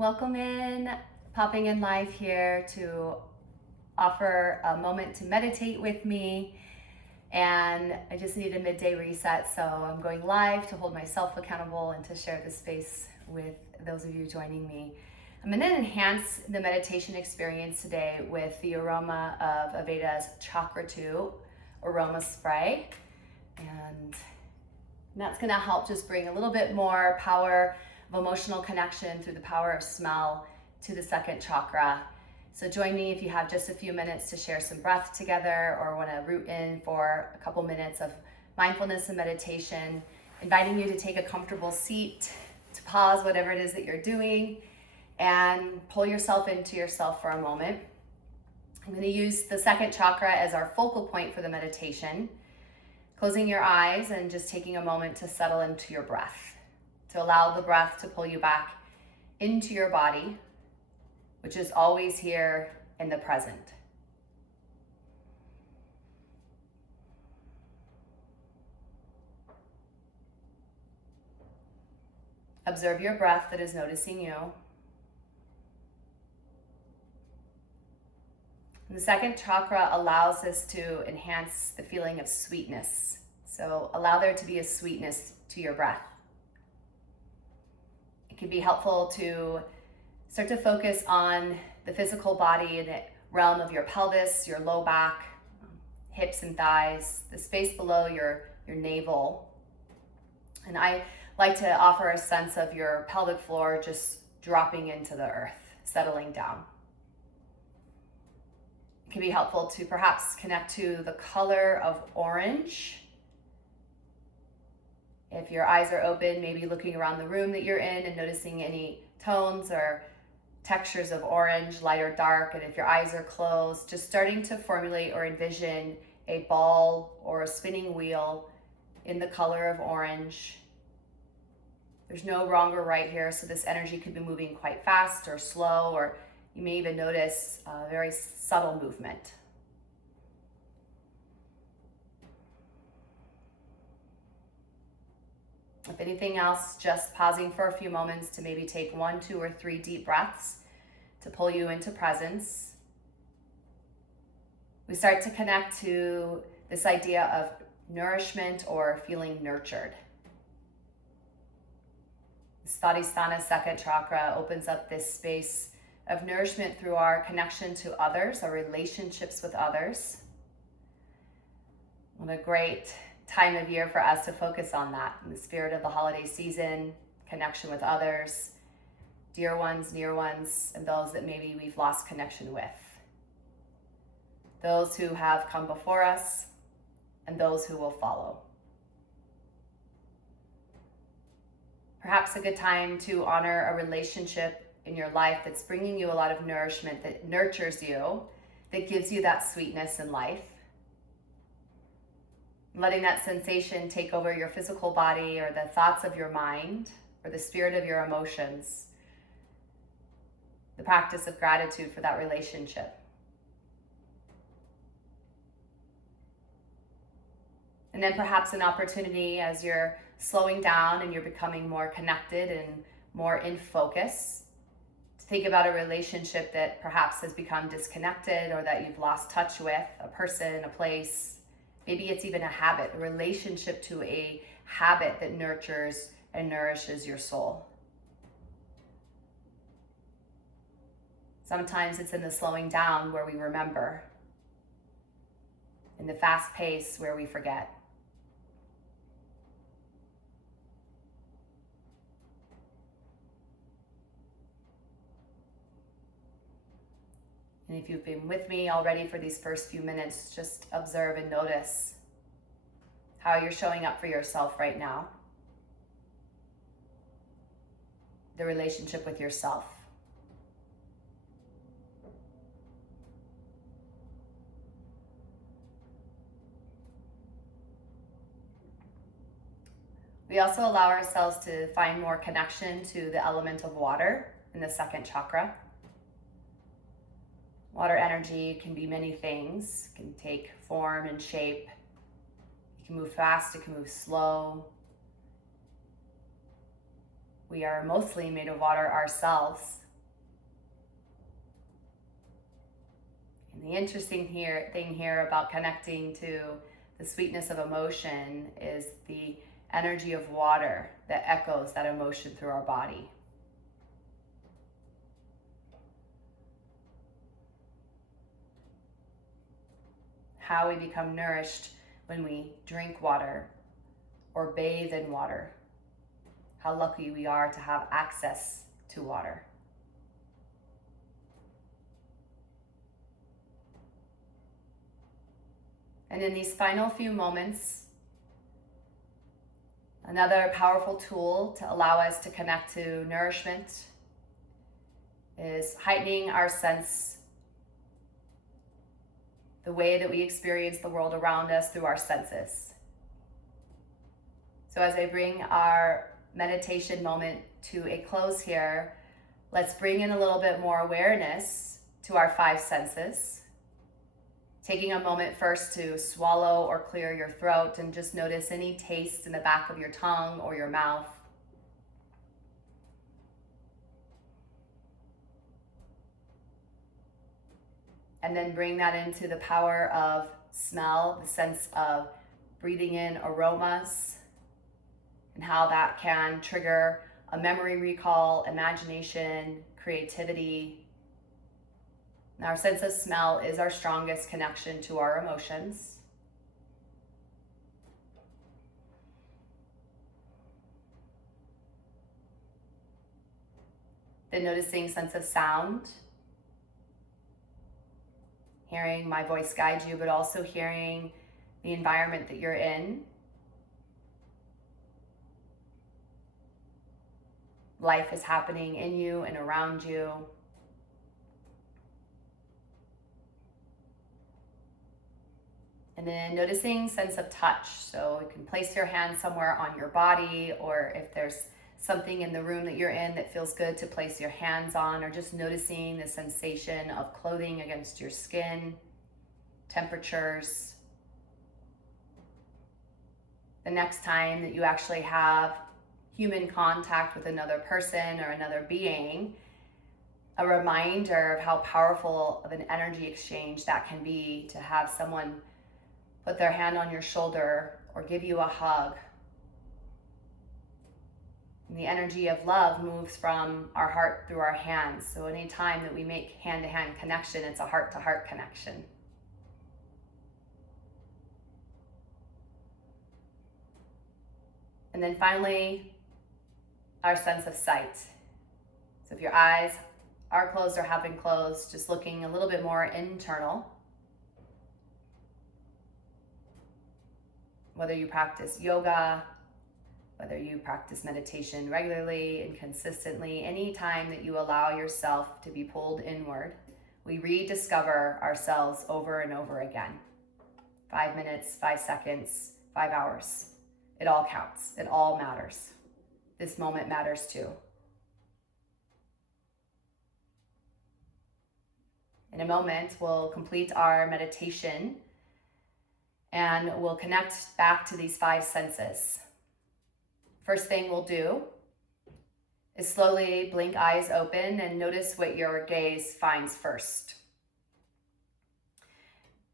Welcome in, popping in live here to offer a moment to meditate with me. And I just need a midday reset, so I'm going live to hold myself accountable and to share this space with those of you joining me. I'm going to enhance the meditation experience today with the aroma of Aveda's Chakra 2 aroma spray. And that's going to help just bring a little bit more power of emotional connection through the power of smell to the second chakra. So join me if you have just a few minutes to share some breath together or want to root in for a couple minutes of mindfulness and meditation, inviting you to take a comfortable seat, to pause whatever it is that you're doing, and pull yourself into yourself for a moment. I'm going to use the second chakra as our focal point for the meditation, closing your eyes and just taking a moment to settle into your breath, to allow the breath to pull you back into your body, which is always here in the present. Observe your breath that is noticing you. And the second chakra allows us to enhance the feeling of sweetness. So allow there to be a sweetness to your breath. It can be helpful to start to focus on the physical body in the realm of your pelvis, your low back, hips and thighs, the space below your navel. And I like to offer a sense of your pelvic floor just dropping into the earth, settling down. It can be helpful to perhaps connect to the color of orange. If your eyes are open, maybe looking around the room that you're in and noticing any tones or textures of orange, light or dark. And if your eyes are closed, just starting to formulate or envision a ball or a spinning wheel in the color of orange. There's no wrong or right here, so this energy could be moving quite fast or slow, or you may even notice a very subtle movement. If anything else, just pausing for a few moments to maybe take 1, 2, or 3 deep breaths to pull you into presence. We start to connect to this idea of nourishment or feeling nurtured. The Svadhisthana second chakra opens up this space of nourishment through our connection to others, our relationships with others. What a great time of year for us to focus on that in the spirit of the holiday season, connection with others, dear ones, near ones, and those that maybe we've lost connection with. Those who have come before us and those who will follow. Perhaps a good time to honor a relationship in your life that's bringing you a lot of nourishment, that nurtures you, that gives you that sweetness in life. Letting that sensation take over your physical body or the thoughts of your mind or the spirit of your emotions. The practice of gratitude for that relationship. And then perhaps an opportunity as you're slowing down and you're becoming more connected and more in focus, to think about a relationship that perhaps has become disconnected or that you've lost touch with, a person, a place. Maybe it's even a habit, a relationship to a habit that nurtures and nourishes your soul. Sometimes it's in the slowing down where we remember, in the fast pace where we forget. And if you've been with me already for these first few minutes, just observe and notice how you're showing up for yourself right now. The relationship with yourself. We also allow ourselves to find more connection to the element of water in the second chakra. Water energy can be many things. It can take form and shape. It can move fast, it can move slow. We are mostly made of water ourselves, And the interesting thing here about connecting to the sweetness of emotion is the energy of water that echoes that emotion through our body. How we become nourished when we drink water or bathe in water. How lucky we are to have access to water. And in these final few moments, another powerful tool to allow us to connect to nourishment is heightening our sense, the way that we experience the world around us through our senses. So as I bring our meditation moment to a close here, let's bring in a little bit more awareness to our 5 senses. Taking a moment first to swallow or clear your throat and just notice any taste in the back of your tongue or your mouth. And then bring that into the power of smell, the sense of breathing in aromas, and how that can trigger a memory recall, imagination, creativity. And our sense of smell is our strongest connection to our emotions. Then noticing sense of sound, hearing my voice guide you, but also hearing the environment that you're in. Life is happening in you and around you. And then noticing sense of touch. So you can place your hand somewhere on your body, or if there's something in the room that you're in that feels good to place your hands on, or just noticing the sensation of clothing against your skin, temperatures. The next time that you actually have human contact with another person or another being, a reminder of how powerful of an energy exchange that can be, to have someone put their hand on your shoulder or give you a hug. And the energy of love moves from our heart through our hands. So anytime that we make hand-to-hand connection, it's a heart-to-heart connection. And then finally, our sense of sight. So if your eyes are closed or have been closed, just looking a little bit more internal. Whether you practice yoga, whether you practice meditation regularly and consistently, any time that you allow yourself to be pulled inward, we rediscover ourselves over and over again. 5 minutes, 5 seconds, 5 hours. It all counts. It all matters. This moment matters too. In a moment, we'll complete our meditation and we'll connect back to these 5 senses. First thing we'll do is slowly blink eyes open and notice what your gaze finds first.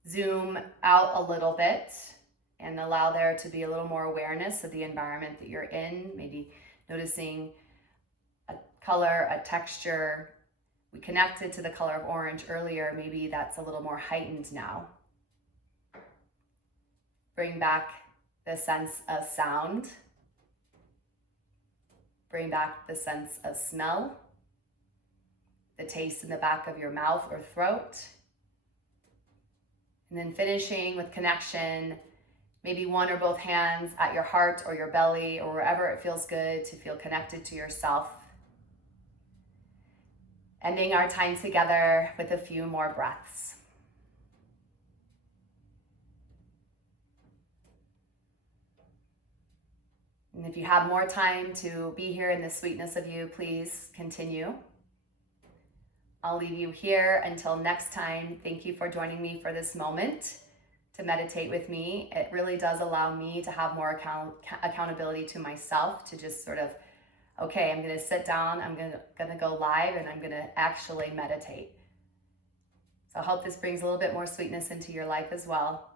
Zoom out a little bit and allow there to be a little more awareness of the environment that you're in, maybe noticing a color, a texture. We connected to the color of orange earlier, maybe that's a little more heightened now. Bring back the sense of sound. Bring back the sense of smell, the taste in the back of your mouth or throat. And then finishing with connection, maybe one or both hands at your heart or your belly or wherever it feels good to feel connected to yourself. Ending our time together with a few more breaths. And if you have more time to be here in the sweetness of you, please continue. I'll leave you here until next time. Thank you for joining me for this moment to meditate with me. It really does allow me to have more accountability to myself, to just sort of, okay, I'm gonna sit down, I'm gonna go live, and I'm gonna actually meditate. So I hope this brings a little bit more sweetness into your life as well.